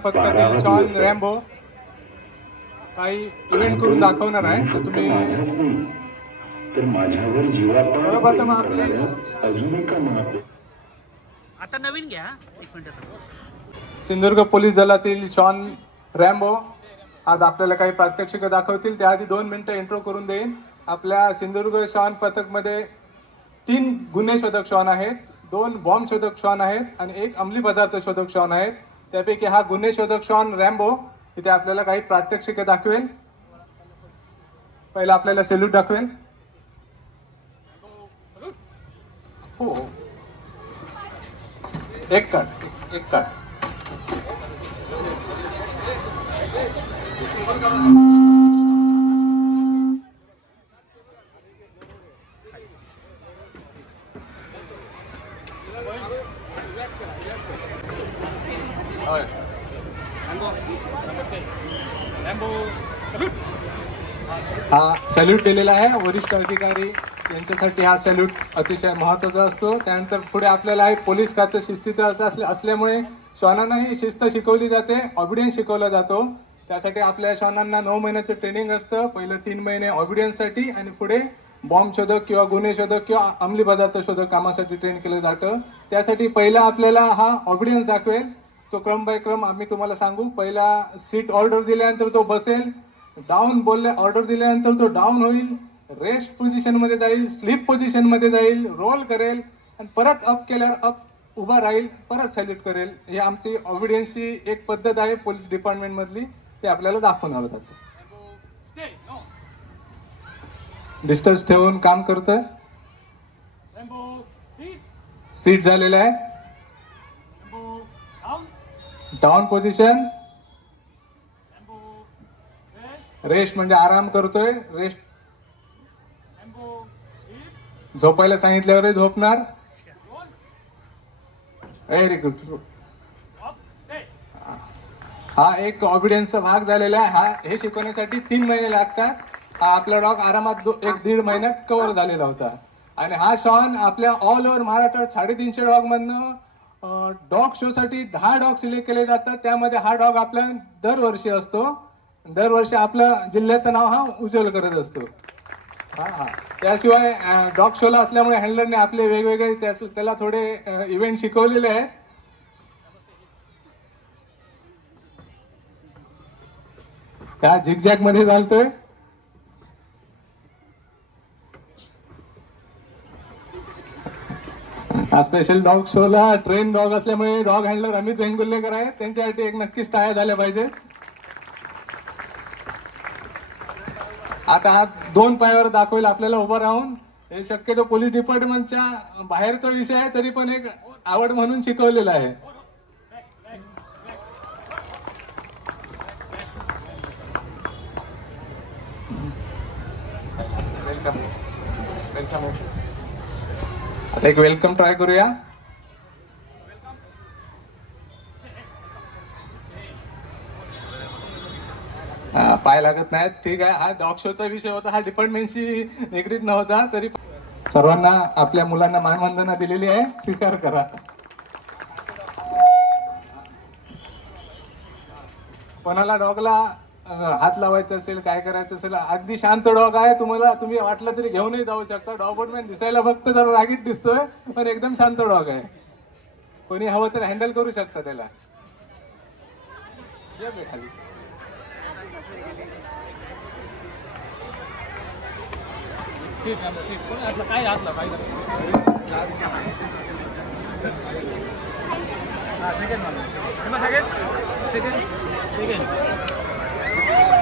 पथकातील John Rambo काही event करून दाखवणार आहे तर तुम्ही तर माझ्यावर आता नवीन घ्या एक मिनिट सिंधुदुर्ग पोलीस दलातील शॉन रॅम्बो आज आपल्याला काही प्रात्यक्षिक दाखवतील. त्याआधी दोन मिनिटं इंट्रो करून देईन. आपल्या सिंधुदुर्ग शॉन पथकमध्ये तीन गुन्हे शोधक श्वान आहेत दोन बॉम्ब शोधक श्वान आहेत आणि एक अंमली पदार्थ शोधक श्वान आहेत. त्यापैकी हा गुन्हे शोधक शॉन रॅम्बो. इथे आपल्याला काही प्रात्यक्षिक दाखवेल. पहिला आपल्याला सेल्यूट दाखवेल. हो हो. एक कट एक कट होय. हा सॅल्यूट दिलेला आहे वरिष्ठ अधिकारी. यांच्यासाठी हा सॅल्यूट अतिशय महत्त्वाचा असतो. त्यानंतर पुढे आपल्याला आहे पोलीस खातं शिस्तीचं असं असल्या- असल्यामुळे श्वानांनाही शिस्त शिकवली जाते ऑबिडियन्स शिकवला जातो. त्यासाठी आपल्या श्वानांना नऊ महिन्याचं ट्रेनिंग असतं. पहिलं तीन महिने ऑबिडियन्ससाठी आणि पुढे बॉम्ब शोधक किंवा गुन्हे शोधक किंवा अंमली पदार्थ शोधक कामासाठी ट्रेन केलं जातं. त्यासाठी पहिला आपल्याला हा ऑबिडियन्स दाखवेल. तो क्रम बाय क्रम आम्ही तुम्हाला सांगू. पहिला सीट ऑर्डर दिल्यानंतर तो बसेल. डाऊन बोलले ऑर्डर दिल्यानंतर तो डाऊन होईल. रेस्ट पोझिशनमध्ये जाईल स्लीप पोझिशनमध्ये जाईल रोल करेल आणि परत अप केल्यावर अप उभा राहील परत सॅल्यूट करेल. हे आमची ऑबिडियन्सची एक पद्धत आहे पोलीस डिपार्टमेंटमधली ते आपल्याला दाखवणार होतात. डिस्टन्स ठेवून काम करतोय. सीट झालेलं आहे. डाऊन पोझिशन रेस्ट म्हणजे आराम करतोय. रेस्ट झोपायला सांगितल्यावर झोपणार. व्हेरी गुड हा एक ऑबिडियन्सचा भाग झालेला आहे. हा हे शिकवण्यासाठी तीन महिने लागतात. हा आपला डॉग आरामात दो- एक दीड महिन्यात कव्हर झालेला होता. आणि हा शॉन आपल्या ऑल ओव्हर महाराष्ट्रात साडेतीनशे डॉग मधनं डॉग शोसाठी दहा डॉग सिलेक्ट केले जातात. त्यामध्ये हा डॉग आपल्या दरवर्षी असतो. दरवर्षी आपलं जिल्ह्याचं नाव हा उज्ज्वल करत असतो. हा हा. त्याशिवाय डॉग शोला असल्यामुळे हँडलरने आपले वेगवेगळे त्या त्याला थोडे इव्हेंट शिकवलेले आहेत. त्या झिगझॅगमध्ये चालतोय स्पेशल डॉग शोला ट्रेन डॉग असल्यामुळे डॉग हँडलर अमित वेंगुर्लेकर आहेत त्यांच्यासाठी एक नक्कीच टाळ्या झाल्या पाहिजे आता हा दोन पायावर दाखवेल आपल्याला उभं राहून. हे शक्यतो पोलीस डिपार्टमेंटच्या बाहेरचा विषय आहे तरी पण एक आवड म्हणून शिकवलेला आहे. वेलकम वेलकम आता एक वेलकम ट्राय करूया पाय लागत नाहीत. ठीक आहे. हा डॉग शोचा विषय होता. हा डिपार्टमेंटशी निगडीत नव्हता तरी सर्वांना आपल्या मुलांना मानवंदना दिलेली आहे. स्वीकार करा. कोणाला डॉगला हात लावायचा असेल काय करायचं असेल अगदी शांत डॉग आहे. तुम्हाला तुम्ही वाटलं तरी घेऊनही जाऊ शकता. डॉग दिसायला फक्त जरा रागीत दिसतोय पण एकदम शांत डॉग आहे. कोणी हवं तर हँडल करू शकता त्याला. ये बे खाली. काय घातलं काय Woo!